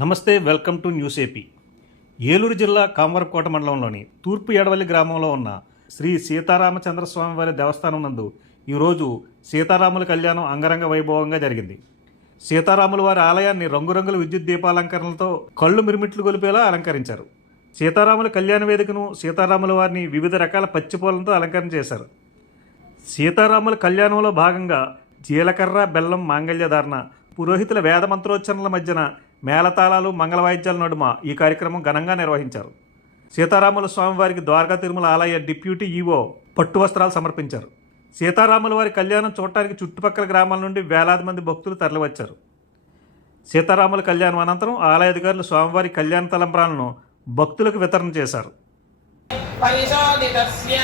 నమస్తే welcome to news AP. Eluru జిల్లా కామవరకోట మండలంలోని తూర్పు ఎడవల్లి గ్రామంలో ఉన్న శ్రీ సీతారామచంద్ర స్వామి వారి దేవస్థానం నందు ఈరోజు సీతారాముల కళ్యాణం అంగరంగ వైభవంగా జరిగింది. సీతారాముల వారి ఆలయాన్ని రంగురంగుల విద్యుత్ దీపాలంకరణలతో కళ్ళు మిరుమిట్లు గొలిపేలా అలంకరించారు. సీతారాముల కళ్యాణ వేదికను సీతారాముల వారిని వివిధ రకాల పచ్చిపూలతో అలంకరణ చేశారు. సీతారాముల కళ్యాణంలో భాగంగా జీలకర్ర బెల్లం మాంగళ్యధారణ పురోహితుల వేద మంత్రోచ్చరణల మధ్యన మేళతాళాలు మంగళ వాయిద్యాల నడుమ ఈ కార్యక్రమం ఘనంగా నిర్వహించారు. సీతారాముల స్వామివారికి ద్వారకా తిరుమల ఆలయ డిప్యూటీ ఈవో పట్టు వస్త్రాలు సమర్పించారు. సీతారాముల వారి కళ్యాణం చూడటానికి చుట్టుపక్కల గ్రామాల నుండి వేలాది మంది భక్తులు తరలివచ్చారు. సీతారాముల కళ్యాణం అనంతరం ఆలయ అధికారులు స్వామివారి కళ్యాణ తలంబ్రాలను భక్తులకు వితరణ చేశారు. పరిశోధితస్య